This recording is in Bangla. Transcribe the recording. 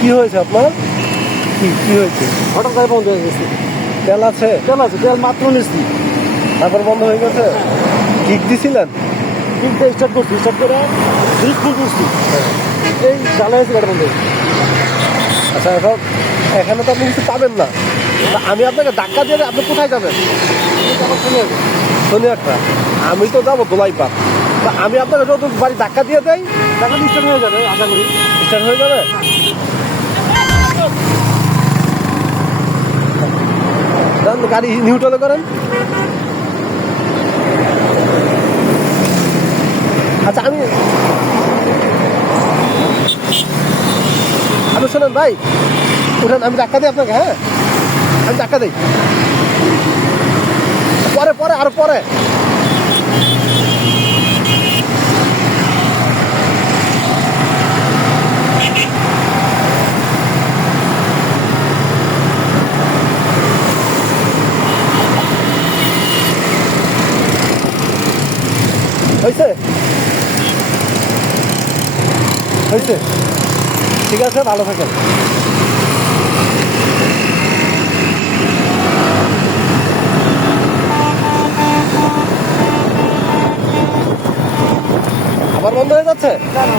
কি হয়েছে আপনার? কি হয়েছে? হঠাৎ করে বন্ধ হয়ে গেছে। তেল আছে? তেল মাত্র নিচ্ছি, তারপর বন্ধ হয়ে গেছে। কিক দিছিলেন? কিন্তু স্টার্ট করছি, স্টার্ট করে ব্রিজ ফুল করছি, এই চালা হয়েছে গাড়ি বন্ধ হয়েছে। আচ্ছা, এখন এখানে তো আপনি কিছু পাবেন না। তা আমি আপনাকে ধাক্কা দিয়ে আপনি কোথায় যাবেন? আমার চলে যাবে। শনিয়ারটা আমি তো যাবো দোলাইপাড়। তা আমি আপনাকে যত বাড়ি ধাক্কা দিয়ে দেয় টাকা স্টার্ট হয়ে যাবে আশা করি। স্টার্ট হয়ে যাবে। যান, গাড়ি নিউট্রালে করেন। আচ্ছা, আমি শোনেন ভাই, উঠেন, আমি ধাক্কা দিই আপনাকে। হ্যাঁ, আমি ধাক্কা দিই। পরে আরো পরে। হয়েছে হয়েছে ঠিক আছে, ভালো থাকেন। আবার বন্ধ হয়ে যাচ্ছে। না, না,